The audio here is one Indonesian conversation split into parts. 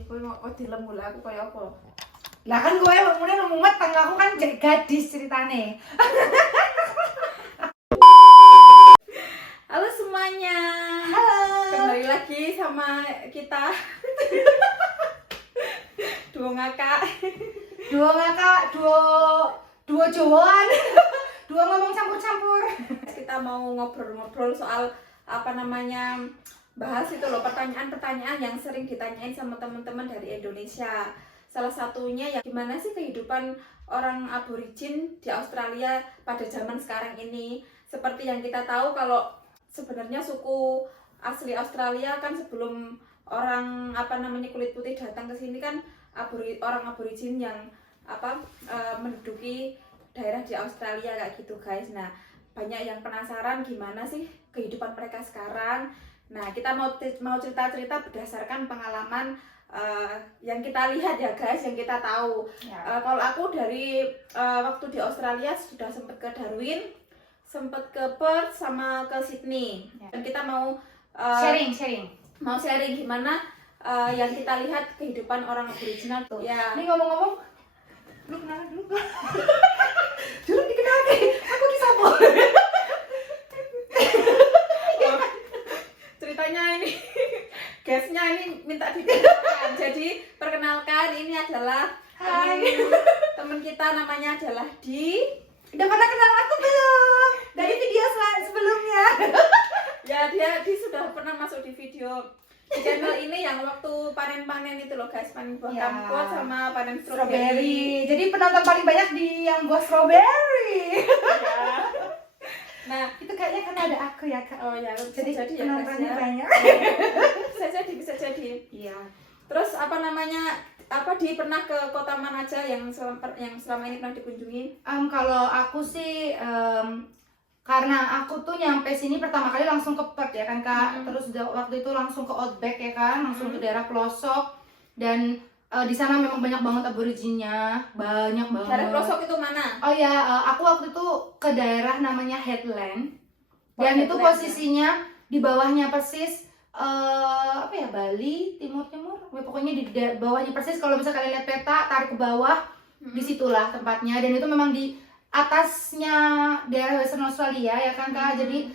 iki kowe mau dilem lah aku kaya apa? Lah kan kowe ngomongnya ngumet tangga aku kan jadi gadis ceritane. Halo semuanya. Halo. Kembali lagi sama kita. Duo ngakak. Duo Jawaan. Duo ngomong campur-campur. Kita mau ngobrol-ngobrol soal bahas itu loh, pertanyaan-pertanyaan yang sering ditanyain sama teman-teman dari Indonesia. Salah satunya ya gimana sih kehidupan orang aborigin di Australia pada zaman sekarang ini. Seperti yang kita tahu kalau sebenarnya suku asli Australia kan sebelum orang kulit putih datang ke sini kan orang aborigin yang menduduki daerah di Australia kayak gitu guys. Nah, banyak yang penasaran gimana sih kehidupan mereka sekarang. Nah, kita mau cerita-cerita berdasarkan pengalaman yang kita lihat ya guys, yang kita tahu. Ya. Kalau aku dari waktu di Australia sudah sempat ke Darwin, sempat ke Perth sama ke Sydney. Ya. Dan kita mau sharing gimana yang kita lihat kehidupan orang Aboriginal tuh. Ya. Ini ngomong-ngomong, lu kenalan dulu. Dulu dikenalin, aku Kisabo. Ceritanya ini guestnya ini minta dikenalkan. Jadi perkenalkan, ini adalah teman kita, namanya adalah Di. Udah pernah kenal aku belum? Dari video sebelumnya. Ya, dia sudah pernah masuk di video di channel ini yang waktu panen-panen itu loh guys, panen buah Ya. kampuat sama panen strawberry. Strawberry. Jadi penonton paling banyak di yang buah strawberry. Ya. Nah, Itu kayaknya karena ada aku ya kak. oh ya, bisa Jadi jadi ya guys penontonnya ya. banyak. Bisa jadi. Iya. Terus Di pernah ke kota mana aja yang selama ini pernah dikunjungi? Kalau aku sih karena aku tuh nyampe sini pertama kali langsung ke Perth ya kan kak. Terus waktu itu langsung ke Outback ya kan, langsung ke daerah pelosok dan di sana memang banyak banget aboriginnya, banyak banget. Daerah pelosok itu mana? Oh ya, aku waktu itu ke daerah namanya Headland dan itu Headland, posisinya di bawahnya persis Bali, timur, pokoknya di bawahnya persis. Kalau misalnya kalian lihat peta, tarik ke bawah, disitulah tempatnya. Dan itu memang di atasnya daerah Western Australia ya kan kak. Jadi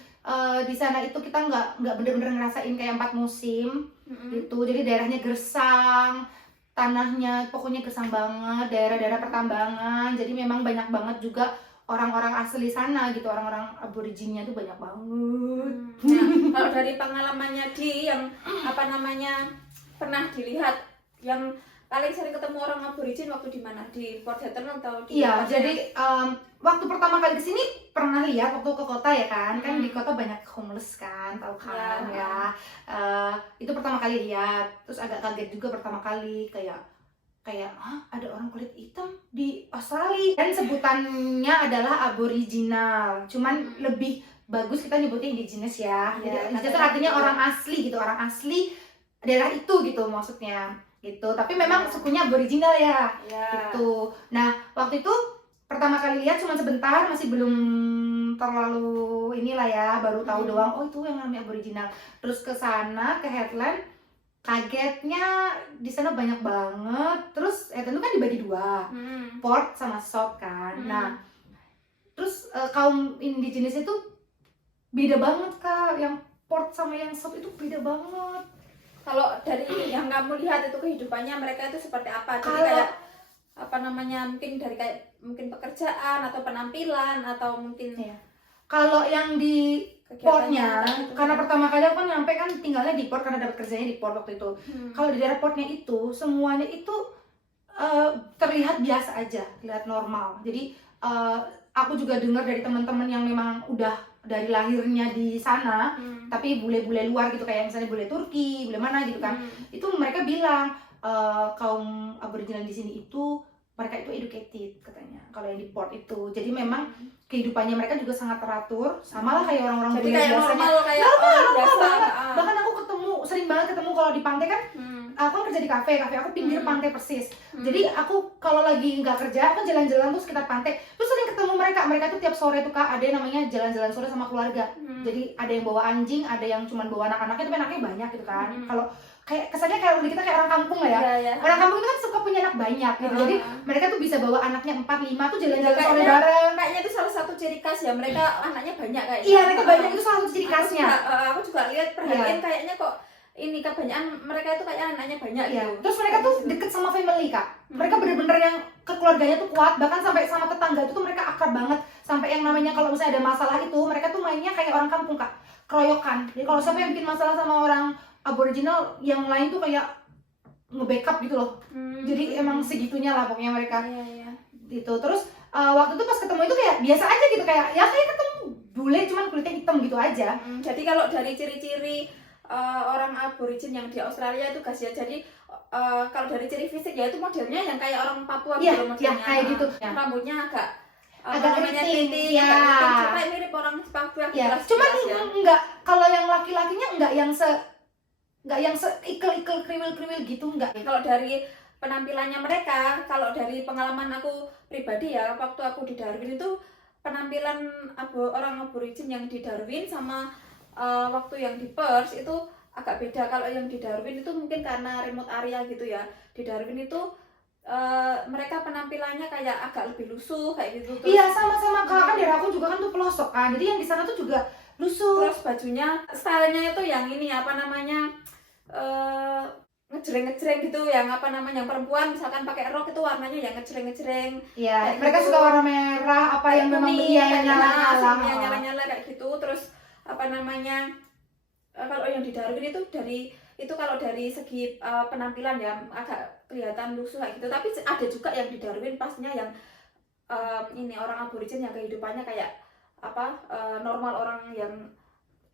di sana itu kita nggak bener-bener ngerasain kayak 4 musim gitu. Jadi daerahnya gersang, tanahnya pokoknya gersang banget, daerah-daerah pertambangan. Jadi memang banyak banget juga orang-orang asli sana gitu, orang-orang aboriginnya tuh banyak banget. Nah, kalau dari pengalamannya Di yang pernah dilihat yang paling sering ketemu orang aborigin waktu di mana? Di Port Hedland atau di Iya, jadi waktu pertama kali kesini pernah lihat waktu ke kota ya kan, kan di kota banyak homeless kan, tahu kan ya. Itu pertama kali lihat, terus agak kaget juga pertama kali kayak ada orang kulit hitam di Australia dan sebutannya adalah aboriginal, cuman lebih bagus kita nyebutnya indigenous ya. Jadi indigenous artinya orang asli gitu, orang asli daerah itu gitu maksudnya gitu. Tapi memang sukunya aboriginal ya. Gitu. Nah, waktu itu pertama kali lihat cuma sebentar, masih belum terlalu inilah ya, baru tahu doang oh itu yang namanya aboriginal. Terus ke sana ke Headland, kagetnya di sana banyak banget. Terus Headland itu kan dibagi 2, Port sama South kan. Nah, terus kaum indigenous itu beda banget kak, yang Port sama yang South itu beda banget. Kalau dari yang kamu lihat itu kehidupannya mereka itu seperti apa? Jadi kayak mungkin pekerjaan atau penampilan atau mungkin kalau yang di Portnya, gitu. karena pertama kali aku kan nyampe kan tinggalnya di Port karena dapat kerjanya di Port waktu itu. Kalau di daerah Portnya itu semuanya itu terlihat biasa aja, terlihat normal. Jadi aku juga dengar dari teman-teman yang memang udah dari lahirnya di sana, tapi bule-bule luar gitu kayak misalnya bule Turki, bule mana gitu kan. Itu mereka bilang kaum aboriginal di sini itu mereka itu educated katanya kalau yang di Port itu. Jadi memang kehidupannya mereka juga sangat teratur, sama lah kayak orang-orang jadi bule kayak biasanya. normal kayak orang biasa. Banget. Bahkan aku sering banget ketemu kalau di pantai kan. Aku kan kerja di kafe aku pinggir pantai persis. Jadi aku kalau lagi nggak kerja, aku jalan-jalan tuh sekitar pantai. Terus sering ketemu mereka tuh tiap sore tuh kak, ada yang namanya jalan-jalan sore sama keluarga. Jadi ada yang bawa anjing, ada yang cuma bawa anak-anaknya, tapi anaknya banyak gitu kan. kayak kesannya kayak kita kayak orang kampung lah ya. Iya, iya. Orang kampung itu kan suka punya anak banyak gitu. Jadi mereka tuh bisa bawa anaknya 4-5 tuh jalan-jalan sore Kayaknya- bareng. Kayaknya itu salah satu ciri khas ya, mereka anaknya banyak kayaknya. Iya, mereka banyak, itu salah satu ciri khasnya. Aku juga lihat perhatian kayaknya kok ini kebanyakan mereka itu kayak anaknya banyak Iya. gitu. Terus mereka tuh deket sama family Kak. Mereka bener-bener yang keluarganya tuh kuat, bahkan sampai sama tetangga itu tuh mereka akrab banget. Sampai yang namanya kalau misalnya ada masalah itu, mereka tuh mainnya kayak orang kampung Kak, keroyokan. Jadi kalau siapa yang bikin masalah sama orang Aboriginal, yang lain tuh kayak nge-backup gitu loh. Jadi emang segitunya lah pokoknya mereka. Iya. Gitu. Terus waktu itu pas ketemu itu kayak biasa aja gitu, kayak ya kayak ketemu bule cuman kulitnya hitam gitu aja. Jadi kalau dari ciri-ciri orang aborigin yang di Australia itu guys ya, jadi kalau dari ciri fisik ya itu modelnya yang kayak orang Papua Iya, gitu modelnya. kayak gitu. Rambutnya agak keriting, ya. Kayak mirip orang Papua gitu. Ya, cuman enggak, kalau yang laki-lakinya enggak yang se ikel-ikel kriwil-kriwil gitu, enggak. Kalau dari penampilannya mereka, kalau dari pengalaman aku pribadi ya, waktu aku di Darwin itu penampilan orang aborigin yang di Darwin sama waktu yang di Perth itu agak beda. Kalau yang di Darwin itu mungkin karena remote area gitu ya. Di Darwin itu mereka penampilannya kayak agak lebih lusuh kayak gitu. Iya, sama-sama Kak, kan daerah aku juga kan tuh pelosok kan. Jadi yang di sana tuh juga lusuh. Terus bajunya, stylenya itu yang ini apa namanya? Ngejreng-ngejreng gitu, yang apa namanya, yang perempuan misalkan pakai rok itu warnanya yang ngejreng-ngejreng. Iya, mereka suka warna merah, apa yang memang iya nyala-nyala kayak gitu. Terus apa namanya, kalau yang di Darwin itu kalau dari segi penampilan ya agak kelihatan lusuh kayak gitu. Tapi ada juga yang di Darwin pasnya yang ini orang aborigin yang kehidupannya kayak apa normal, orang yang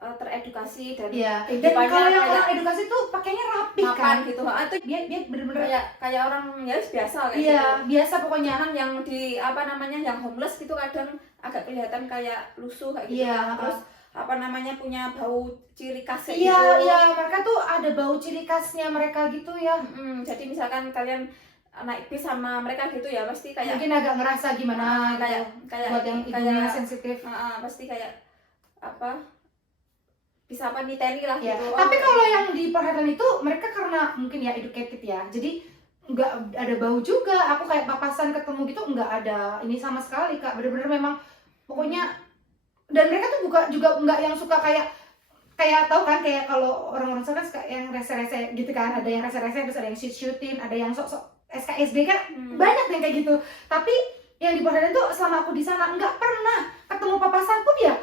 teredukasi dan dan kalau yang orang edukasi tuh pakainya rapi kan gitu. Dia bener-bener kayak orang ya biasa kayak gitu. Biasa pokoknya. Cuman yang di apa namanya yang homeless gitu kadang agak kelihatan kayak lusuh kayak gitu. Terus apa namanya punya bau ciri khas gitu. Iya, mereka tuh ada bau ciri khasnya mereka gitu ya. Jadi misalkan kalian naik bis sama mereka gitu ya, pasti kayak mungkin agak ngerasa gimana kayak buat yang hidungnya sensitif. Pasti kayak apa bisa apa niteni lah ya. gitu. Tapi kalau yang di Perhatian itu mereka karena mungkin ya educated ya, jadi nggak ada bau juga. Aku kayak papasan ketemu gitu nggak ada ini sama sekali Kak, bener-bener memang pokoknya. Dan mereka tuh juga nggak yang suka kayak tahu kan kayak kalau orang-orang sana kan suka yang rese-rese gitu kan, ada yang rese-rese, terus ada yang shoot-shootin, ada yang sok-sok SKSD kan, banyak yang kayak gitu. Tapi yang di Perhatian tuh selama aku di sana nggak pernah ketemu papasan pun ya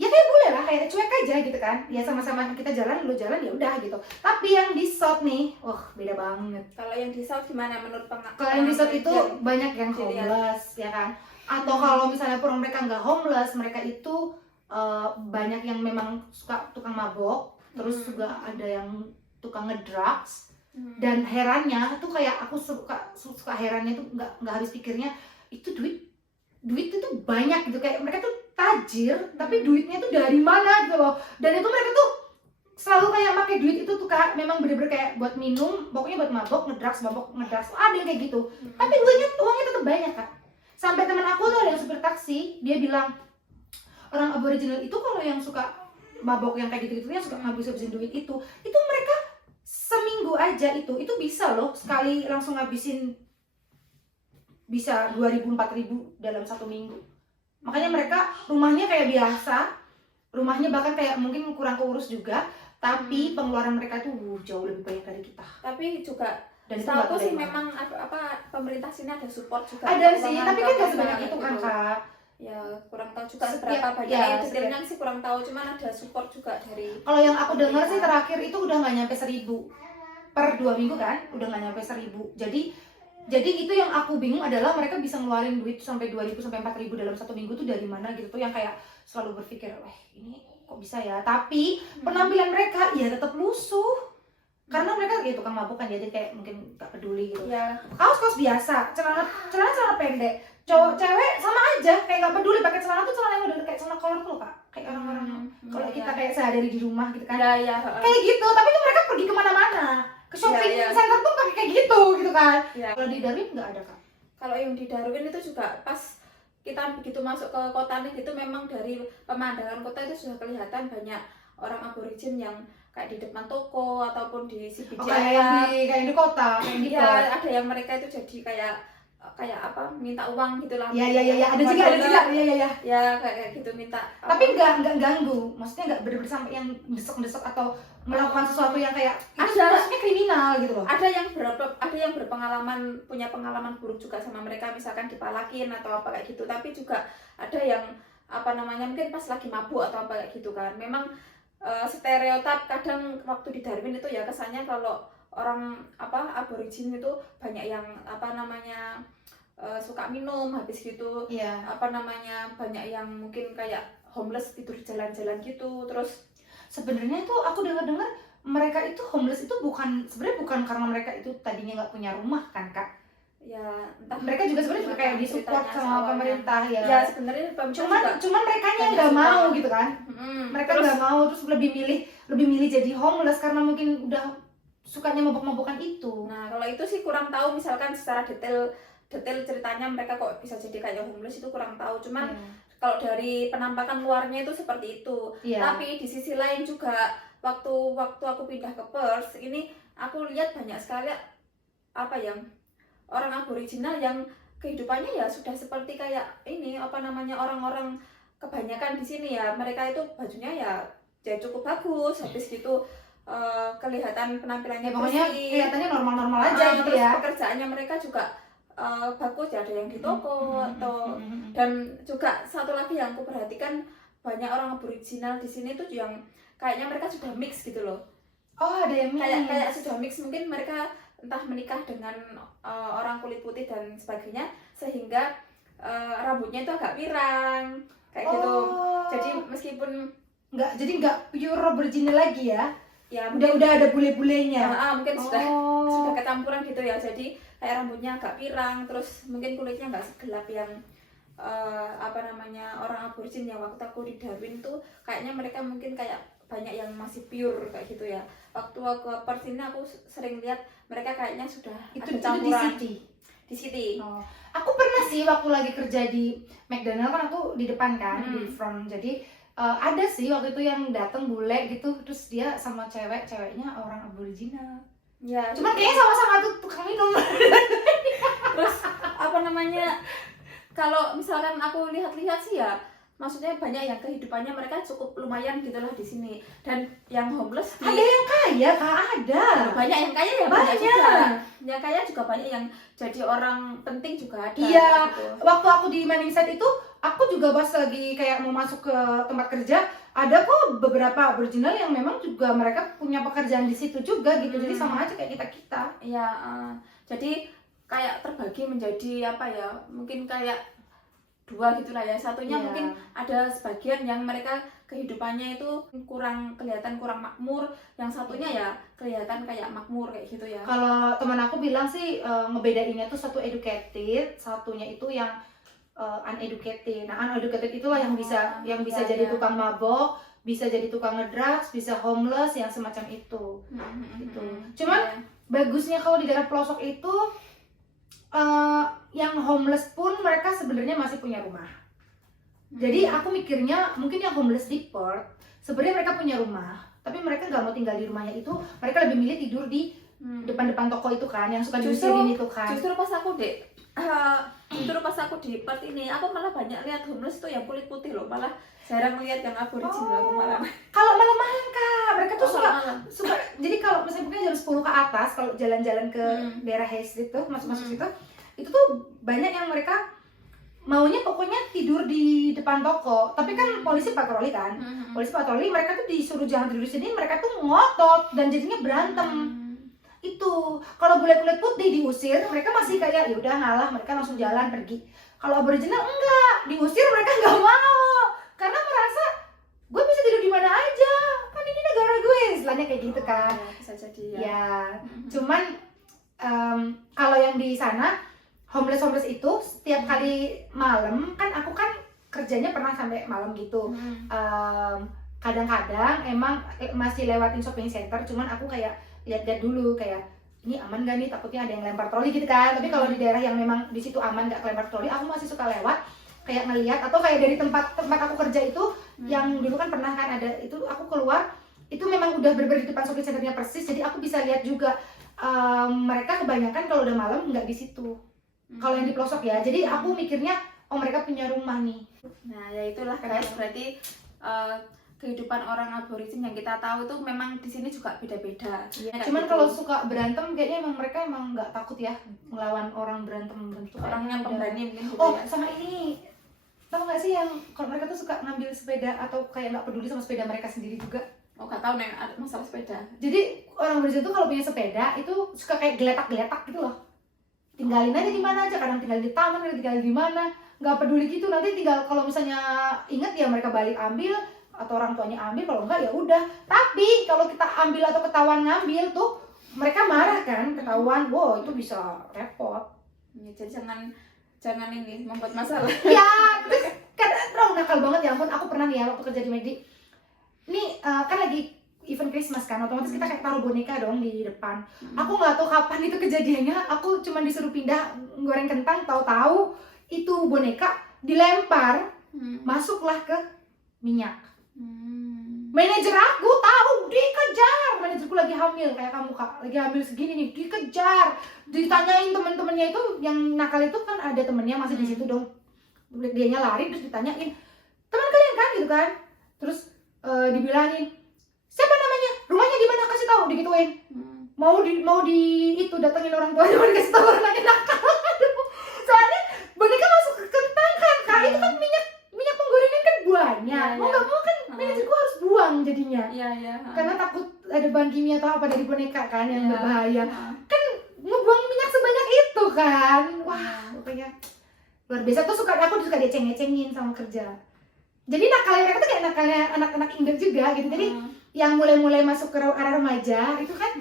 kayak boleh lah, kayak cuek aja gitu kan. Ya sama-sama kita jalan, lu jalan ya udah gitu. Tapi yang di South nih, beda banget. Kalau yang di South gimana menurut Kalau yang di South itu banyak yang homeless ya kan. Atau kalau misalnya pun mereka nggak homeless, mereka itu banyak yang memang suka tukang mabok, terus juga ada yang tukang ngedrugs. Dan herannya tuh kayak aku suka herannya tuh nggak habis pikirnya, itu duit itu banyak gitu, kayak mereka tuh tajir tapi duitnya tuh dari mana gitu loh. Dan itu mereka tuh selalu kayak pakai duit itu tuh Kak, memang bener-bener kayak buat minum, pokoknya buat mabok, ngedrugs, ada yang kayak gitu. Tapi uangnya tetap banyak Kak. Sampai teman aku tuh ada yang supir taksi, dia bilang orang Aboriginal itu kalau yang suka mabok yang kayak gitu-gitu, yang suka ngabisin duit itu mereka seminggu aja itu bisa loh sekali langsung ngabisin bisa 2.000-4.000 dalam satu minggu. Makanya mereka rumahnya kayak biasa, rumahnya bahkan kayak mungkin kurang keurus juga, tapi pengeluaran mereka tuh jauh lebih banyak dari kita. Tapi juga dan setahu sih memang apa pemerintah sini ada support juga. Ada sih, tapi kan nggak sebanyak itu kan Kak. Ya kurang tahu juga seberapa banyak detailnya sih kurang tahu, cuman ada support juga dari. Kalau yang aku dengar sih terakhir itu udah nggak nyampe 1.000 per 2 minggu kan, udah nggak nyampe 1.000. Jadi itu yang aku bingung adalah mereka bisa ngeluarin duit sampai 2.000 sampai 4.000 dalam satu minggu tuh dari mana gitu tuh, yang kayak selalu berpikir, ini kok bisa ya. Tapi penampilan mereka ya tetap lusuh. Karena mereka kayak tukang mabuk kan, jadi kayak mungkin gak peduli gitu. Ya. Kaos biasa, celana pendek. Cowok cewek sama aja, kayak gak peduli pakai celana tuh celana yang udah kayak celana colorful Kak. Kayak orang-orang kalau kita kayak sehari di rumah gitu kan. Ya. Kayak gitu, tapi tuh mereka pergi kemana-mana. Ke shopping center tuh pakai kayak gitu kan. Ya. Kalau di Darwin nggak ada Kak. Kalau yang di Darwin itu juga pas kita begitu masuk ke kotanya gitu, memang dari pemandangan kota itu sudah kelihatan banyak orang aborigin yang kayak di depan toko ataupun di Oh, CBJ kayak di kota, kayak di ya ada yang mereka itu jadi kayak apa minta uang gitulah ya ada juga ya kayak gitu minta tapi nggak ganggu, maksudnya nggak bener-bener sampai yang desek-desek atau melakukan sesuatu yang kayak itu maksudnya kriminal gitu loh. Ada yang berpengalaman, punya pengalaman buruk juga sama mereka, misalkan dipalakin atau apa kayak gitu, tapi juga ada yang apa namanya mungkin pas lagi mabuk atau apa kayak gitu kan. Memang stereotip kadang waktu di Darwin itu ya kesannya kalau orang aborigin itu banyak yang apa namanya suka minum habis gitu, apa namanya banyak yang mungkin kayak homeless tidur jalan-jalan gitu. Terus sebenarnya itu aku dengar mereka itu homeless itu sebenarnya bukan karena mereka itu tadinya nggak punya rumah kan Kak? Ya entah, mereka juga sebenarnya juga kayak disupport sama pemerintah ya. Ya sebenarnya cuman mereka nggak mau gitu kan. Mereka nggak mau, terus lebih milih jadi homeless karena mungkin udah sukanya mabuk-mabukan itu. Nah kalau itu sih kurang tahu, misalkan secara detail ceritanya mereka kok bisa jadi kayak homeless itu kurang tahu. Cuman kalau dari penampakan luarnya itu seperti itu. Tapi di sisi lain juga waktu aku pindah ke Perth ini aku lihat banyak sekali apa yang orang aboriginal yang kehidupannya ya sudah seperti kayak ini apa namanya orang-orang kebanyakan di sini ya, mereka itu bajunya ya cukup bagus, habis gitu kelihatan penampilannya pokoknya kelihatannya normal-normal aja gitu terus ya. pekerjaannya mereka juga bagus ya, ada yang di toko atau dan juga satu lagi yang aku perhatikan banyak orang aboriginal di sini tuh yang kayaknya mereka sudah mix gitu loh. Oh ada yang mix. Kayak sudah mix, mungkin mereka entah menikah dengan orang kulit putih dan sebagainya sehingga rambutnya itu agak pirang kayak gitu. Jadi meskipun nggak pure aboriginal lagi ya. Ya udah ada bule-bulenya. Mungkin sudah kecampuran gitu ya. Jadi kayak rambutnya agak pirang, terus mungkin kulitnya nggak segelap yang apa namanya orang aborigin yang waktu aku di Darwin tuh kayaknya mereka mungkin kayak banyak yang masih pure kayak gitu ya. Waktu aku ke Perth ini aku sering lihat mereka kayaknya sudah ada campuran di City. Aku pernah sih waktu lagi kerja di McDonald kan aku di depan kan di front. Jadi ada sih waktu itu yang datang bule gitu, terus dia sama ceweknya orang aboriginal. Ya. Cuman kayaknya sama-sama tuh tukang minum. Terus apa namanya? Kalau misalkan aku lihat-lihat sih ya, maksudnya banyak yang kehidupannya mereka cukup lumayan gitulah di sini. Dan yang homeless ada yang kaya Kak, ada. Banyak yang kaya ya banyak juga. Yang kaya juga banyak, yang jadi orang penting juga ada. Iya. Gitu. Waktu aku di Morningside itu, aku juga pas lagi kayak mau masuk ke tempat kerja, ada kok beberapa aboriginal yang memang juga mereka punya pekerjaan di situ juga gitu. Jadi sama aja kayak kita. Iya. Jadi kayak terbagi menjadi apa ya? Mungkin kayak dua gitulah ya. Satunya mungkin ada sebagian yang mereka kehidupannya itu kelihatan kurang makmur, yang satunya ya kelihatan kayak makmur kayak gitu ya. Kalau teman aku bilang sih ngebedainnya tuh satu educated, satunya itu yang uneducated. Nah, uneducated itulah yang bisa jadi tukang mabok, bisa jadi tukang ngedrugs, bisa homeless, yang semacam itu. Gitu. Cuman bagusnya kalau di daerah pelosok itu yang homeless pun mereka sebenarnya masih punya rumah. Jadi aku mikirnya mungkin yang homeless di Perth sebenarnya mereka punya rumah, tapi mereka nggak mau tinggal di rumahnya itu, mereka lebih milih tidur di depan toko itu kan, yang suka diusirin itu kan. Justru pas aku di Perth ini, aku malah banyak lihat homeless tuh yang kulit putih loh, malah jarang lihat yang aborigin aku malah. Kalau malam-malam Kak, mereka tuh suka. Jadi kalau misalnya mungkin jam 10 ke atas, kalau jalan-jalan ke daerah High Street tuh, masuk-masuk situ, itu tuh banyak yang mereka maunya pokoknya tidur di depan toko. Tapi kan polisi patroli kan, polisi patroli, mereka tuh disuruh jangan tidur di sini, mereka tuh ngotot dan jadinya berantem. Itu kalau bule kulit putih diusir, mereka masih kayak ya udah ngalah, mereka langsung jalan pergi. Kalau aboriginal enggak, diusir mereka nggak mau karena merasa gue bisa tidur di mana aja, kan ini negara gue, istilahnya kayak gitu kan. Bisa jadi ya. Cuman kalau yang di sana homeless itu setiap kali malam, kan aku kan kerjanya pernah sampai malam gitu. Kadang-kadang emang masih lewatin shopping center, cuman aku kayak lihat-lihat dulu kayak ini aman gak nih, takutnya ada yang lempar troli gitu kan. Tapi kalau di daerah yang memang di situ aman gak kelempar troli, aku masih suka lewat kayak ngelihat. Atau kayak dari tempat aku kerja itu yang dulu kan pernah kan ada itu, aku keluar itu memang udah bener-bener di depan shopping centernya persis, jadi aku bisa lihat juga mereka kebanyakan kalau udah malam nggak di situ. Kalau yang di pelosok ya, jadi aku mikirnya oh mereka punya rumah nih. Nah ya itulah guys, berarti kehidupan orang aborigin yang kita tahu tuh memang di sini juga beda-beda. Ya, cuman kalau suka berantem kayaknya emang mereka emang nggak takut ya ngelawan orang berantem bentuk orangnya pemberani mungkin gitu oh ya. sama ini tau nggak sih yang kalau mereka tuh suka ngambil sepeda atau kayak nggak peduli sama sepeda mereka sendiri juga. Oh nggak tahu nih ada masalah sepeda. Jadi orang Brazil tuh kalau punya sepeda itu suka kayak geletak-geletak gitu loh. Tinggalin aja di mana aja, kadang tinggal di taman, kadang tinggal di mana, nggak peduli gitu. Nanti tinggal kalau misalnya inget ya mereka balik ambil atau orang tuanya ambil, kalau enggak ya udah. Tapi kalau kita ambil atau ketahuan ngambil tuh mereka marah kan, ketahuan, wow itu bisa repot. Ya, jadi jangan ini membuat masalah. Ya, terus kadang terlalu nakal banget ya ampun. Aku pernah nih ya waktu kerja di McD. Nih kan lagi event Christmas kan, otomatis kita kayak taruh boneka dong di depan. Aku nggak tahu kapan itu kejadiannya. Aku cuma disuruh pindah goreng kentang, tahu-tahu itu boneka dilempar, masuklah ke minyak. Manajer aku tahu, dikejar. Manajerku lagi hamil kayak kamu kak, lagi hamil segini nih, dikejar. Ditanyain teman-temannya itu yang nakal itu kan ada temennya masih di situ dong. Dianya lari terus ditanyain, teman kalian kan gitu kan. Terus dibilangin, siapa namanya, rumahnya di mana, kasih tahu, digituin. Mau di itu datengin orang tuanya, mau dikasih tahu anaknya nakal. Soalnya boneka masuk ke kentang kan, kak itu kan minyak penggorengan kan banyak. Mau nggak mau kan manajerku harus buang jadinya. Iya. Karena takut ada bahan kimia atau apa dari boneka kan yang berbahaya. Kan ngebuang minyak sebanyak itu kan. Wah, pokoknya luar biasa. Tuh aku suka dieceng-ecengin sama kerja. Jadi nakalnya mereka tuh kayak nakalnya anak-anak Indo juga gitu. Jadi yang mulai masuk ke arah remaja itu kan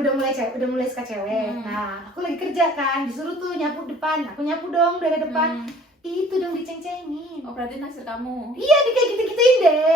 udah mulai suka cewek. Nah, aku lagi kerja kan, disuruh tuh nyapu depan. Aku nyapu dong dari depan. Itu dong diceng-cengin. Oh berarti naksir kamu. Iya, kayak gitu-gituin deh.